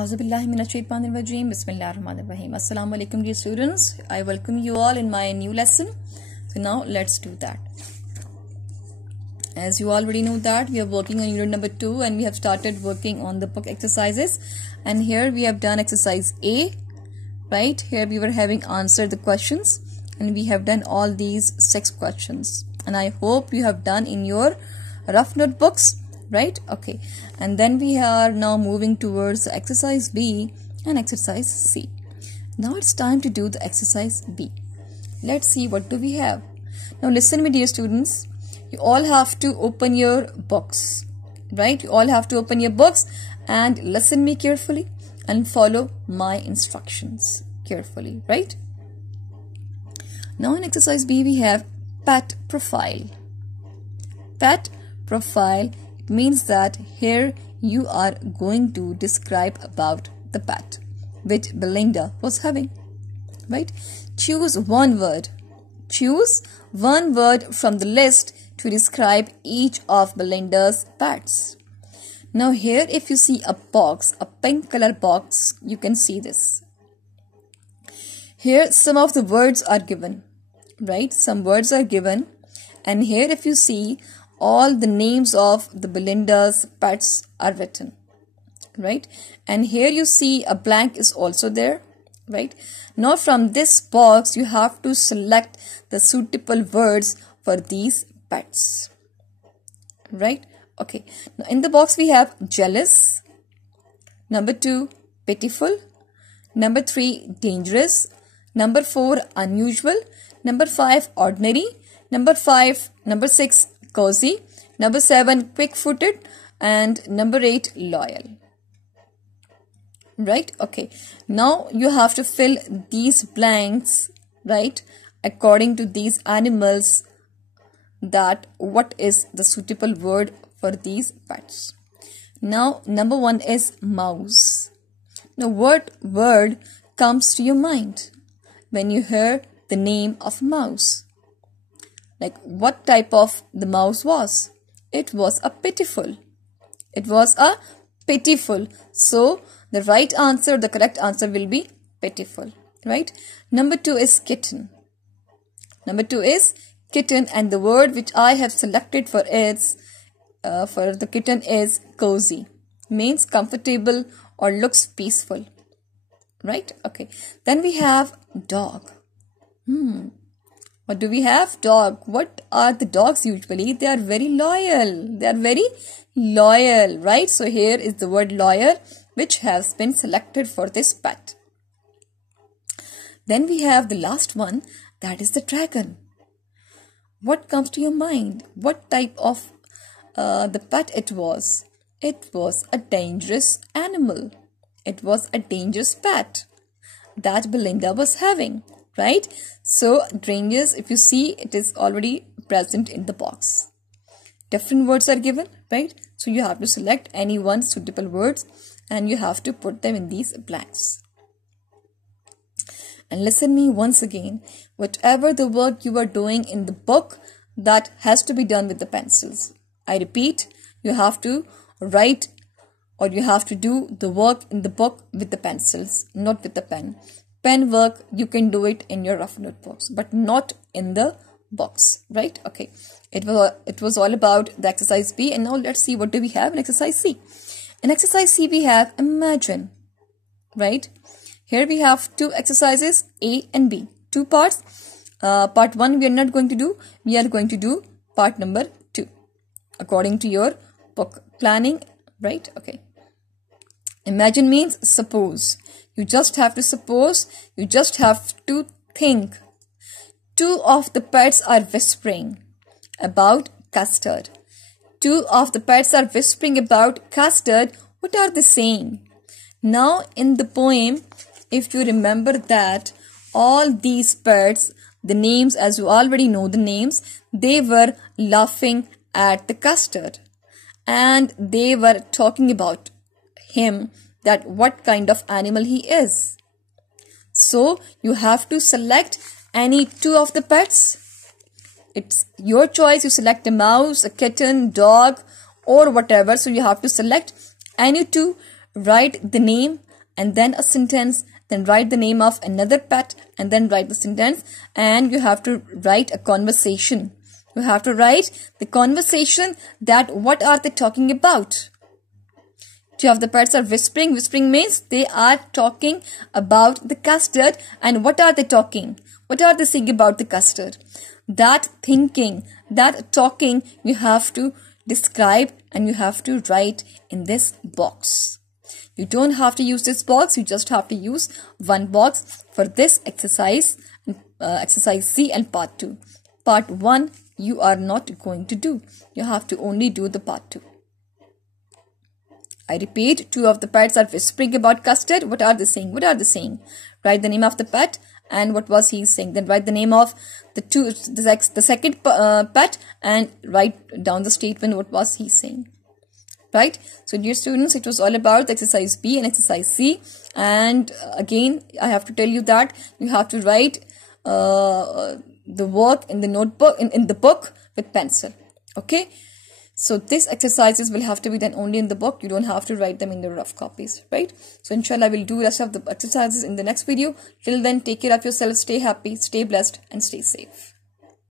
Auzubillahiminash-shaytanir-rajim. Bismillahir-rahmanir-rahim. Assalamu alaikum, dear students. I welcome you all in my new lesson. So now let's do that. As you already know that we are working on unit number 2 and we have started working on the book exercises. And here we have done exercise A. Right? Here we were having answered the questions and we have done all these 6 questions. And I hope you have done in your rough notebooks. Right? Okay. And then we are now moving towards exercise B and exercise C. Now it's time to do the exercise B. Let's see what do we have. Now listen me, dear students. You all have to open your books. Right? You all have to open your books and listen me carefully and follow my instructions carefully. Right? Now in exercise B we have pet profile. Pet profile means that here you are going to describe about the pet which Belinda was having. Right? Choose one word. Choose one word from the list to describe each of Belinda's pets. Now here if you see a box, a pink color box, you can see this. Here some of the words are given. Right? Some words are given. And here if you see, all the names of the Belinda's pets are written. Right? And here you see a blank is also there. Right? Now from this box you have to select the suitable words for these pets. Right? Okay. Now in the box we have jealous. Number 2, pitiful. Number 3, dangerous. Number 4, unusual. Number 5, ordinary. Number 6, cozy. Number 7, quick-footed. And number 8, loyal. Right? Okay. Now you have to fill these blanks, right, according to these animals, that what is the suitable word for these pets. Now number 1 is mouse. Now what word comes to your mind when you hear the name of mouse? Like what type of the mouse was? It was a pitiful. It was a pitiful. So the right answer, the correct answer will be pitiful. Right? Number 2 is kitten. Number 2 is kitten, and the word which I have selected for its for the kitten is cozy. Means comfortable or looks peaceful. Right? Okay. Then we have dog. What do we have? Dog. What are the dogs usually? They are very loyal. They are very loyal, right? So here is the word loyal which has been selected for this pet. Then we have the last one, that is the dragon. What comes to your mind? What type of the pet it was? It was a dangerous animal. It was a dangerous pet that Belinda was having. Right? So dangerous, if you see, it is already present in the box. Different words are given, right? So you have to select any one suitable words and you have to put them in these blanks. And listen me once again, whatever the work you are doing in the book, that has to be done with the pencils. I repeat, you have to write or you have to do the work in the book with the pencils, not with the pen. Pen work, you can do it in your rough notebooks, but not in the box, right? Okay. It was all about the exercise B, and now let's see what do we have in exercise C. In exercise C, we have imagine, right? Here we have 2 exercises, A and B, 2 parts. Part 1 we are not going to do. We are going to do part number 2, according to your book planning, right? Okay. Imagine means suppose. You just have to suppose, you just have to think. 2 of the pets are whispering about custard. 2 of the pets are whispering about custard. What are they saying? Now in the poem, if you remember that all these pets, the names, as you already know the names, they were laughing at the custard. And they were talking about him, that what kind of animal he is. So you have to select any 2 of the pets. It's your choice. You select a mouse, a kitten, dog, or whatever. So you have to select any 2 write the name and then a sentence, then write the name of another pet and then write the sentence, and you have to write a conversation. You have to write the conversation, that what are they talking about. Two of the pets are whispering. Whispering means they are talking about the custard. And what are they talking? What are they saying about the custard? That thinking, that talking, you have to describe and you have to write in this box. You don't have to use this box. You just have to use one box for this exercise, exercise C and part 2. Part 1 you are not going to do. You have to only do the part 2. I repeat, two of the pets are whispering about custard. What are they saying? What are they saying? Write the name of the pet and what was he saying. Then write the name of the second pet and write down the statement. What was he saying? Right? So dear students, it was all about exercise B and exercise C. And again, I have to tell you that you have to write the work in the notebook, in the book with pencil. Okay? So these exercises will have to be done only in the book. You don't have to write them in the rough copies, right? So inshallah, we'll do rest of the exercises in the next video. Till then, take care of yourself, stay happy, stay blessed, and stay safe.